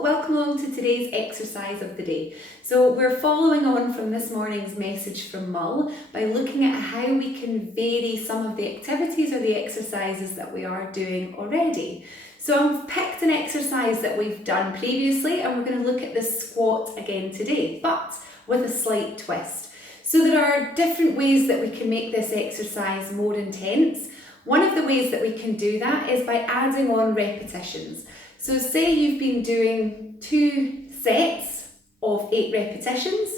welcome along to today's exercise of the day. So we're following on from this morning's message from Mull by looking at how we can vary some of the activities or the exercises that we are doing already. So I've picked an exercise that we've done previously and we're going to look at the squat again today, but with a slight twist. So there are different ways that we can make this exercise more intense. One of the ways that we can do that is by adding on repetitions. So say you've been doing 2 sets of 8 repetitions.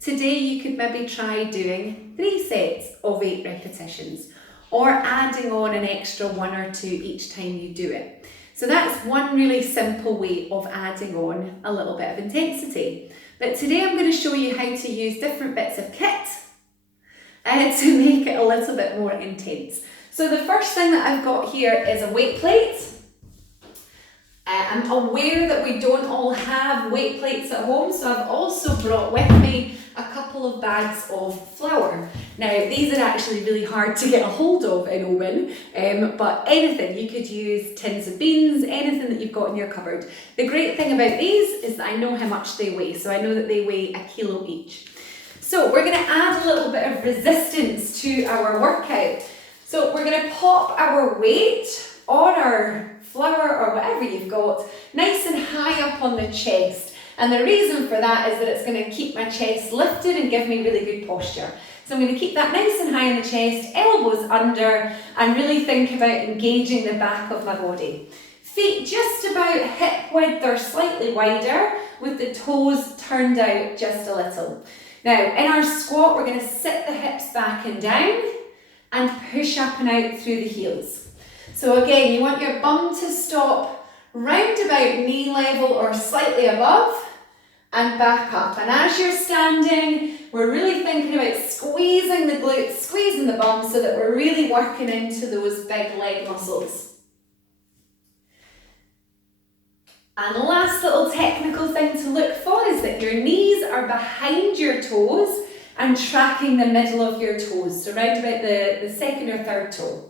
Today you could maybe try doing 3 sets of 8 repetitions or adding on an extra 1 or 2 each time you do it. So that's one really simple way of adding on a little bit of intensity. But today I'm going to show you how to use different bits of kit to make it a little bit more intense. So the first thing that I've got here is a weight plate. I'm aware that we don't all have weight plates at home, so I've also brought with me a couple of bags of flour. Now these are actually really hard to get a hold of in Oban, but anything, you could use tins of beans, anything that you've got in your cupboard. The great thing about these is that I know how much they weigh, so I know that they weigh 1 kilo each. So we're going to add a little bit of resistance to our workout. So we're going to pop our weight or our flour or whatever you've got nice and high up on the chest. And the reason for that is that it's going to keep my chest lifted and give me really good posture. So I'm going to keep that nice and high in the chest, elbows under, and really think about engaging the back of my body. Feet just about hip width or slightly wider with the toes turned out just a little. Now in our squat we're going to sit the hips back and down and push up and out through the heels. So again, you want your bum to stop round about knee level or slightly above and back up. And as you're standing, we're really thinking about squeezing the glutes, squeezing the bum so that we're really working into those big leg muscles. And the last little technical thing to look for is that your knees are behind your toes and tracking the middle of your toes, so round about the second or third toe.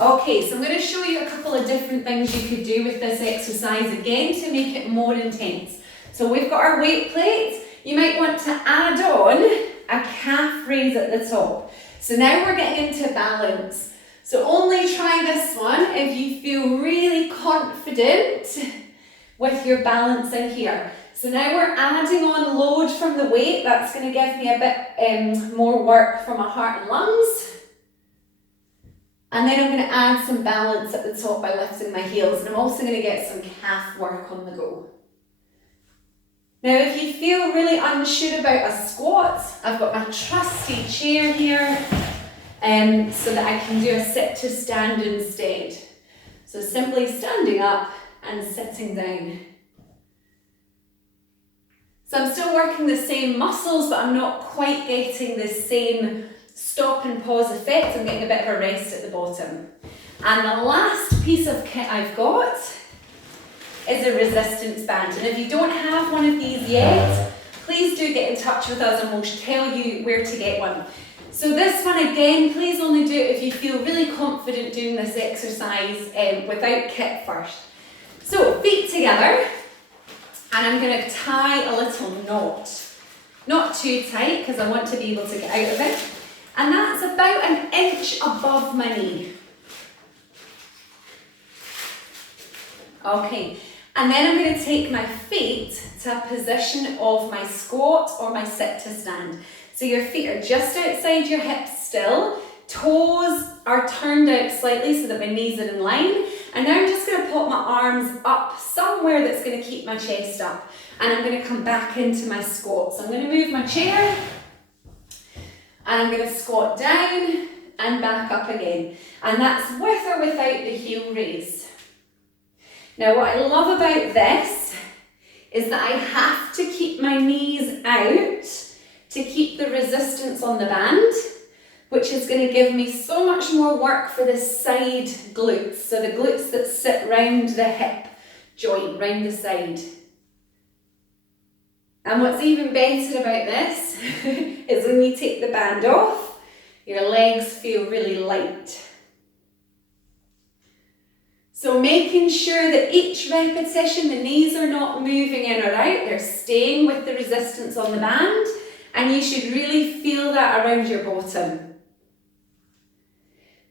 Okay, so I'm going to show you a couple of different things you could do with this exercise again to make it more intense. So we've got our weight plate. You might want to add on a calf raise at the top. So now we're getting into balance. So only try this one if you feel really confident with your balance in here. So now we're adding on load from the weight. That's going to give me a bit more work for my heart and lungs. And then I'm going to add some balance at the top by lifting my heels. And I'm also going to get some calf work on the go. Now if you feel really unsure about a squat, I've got my trusty chair here so that I can do a sit to stand instead. So simply standing up and sitting down. So I'm still working the same muscles, but I'm not quite getting the same stop and pause effect. I'm getting a bit of a rest at the bottom. And the last piece of kit I've got is a resistance band. And if you don't have one of these yet, please do get in touch with us and we'll tell you where to get one. So this one again, please only do it if you feel really confident doing this exercise without kit first. So feet together, and I'm going to tie a little knot. Not too tight because I want to be able to get out of it. And that's about 1 inch above my knee. Okay, and then I'm going to take my feet to a position of my squat or my sit to stand. So your feet are just outside your hips still, toes are turned out slightly so that my knees are in line. And now I'm just going to pop my arms up somewhere that's going to keep my chest up. And I'm going to come back into my squat. So I'm going to move my chair. And I'm going to squat down and back up again. And that's with or without the heel raise. Now what I love about this is that I have to keep my knees out to keep the resistance on the band, which is going to give me so much more work for the side glutes. So the glutes that sit round the hip joint, round the side. And what's even better about this is when you take the band off, your legs feel really light. So making sure that each repetition, the knees are not moving in or out, they're staying with the resistance on the band, and you should really feel that around your bottom.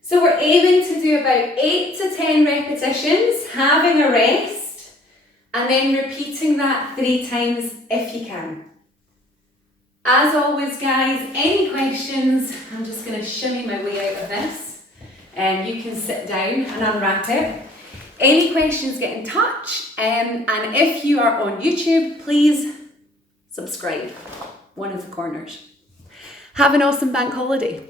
So we're aiming to do about 8 to 10 repetitions, having a rest, and then repeating that 3 times if you can. As always, guys, any questions? I'm just going to shimmy my way out of this, and you can sit down and unwrap it. Any questions, get in touch, and if you are on YouTube, please subscribe, one of the corners. Have an awesome bank holiday.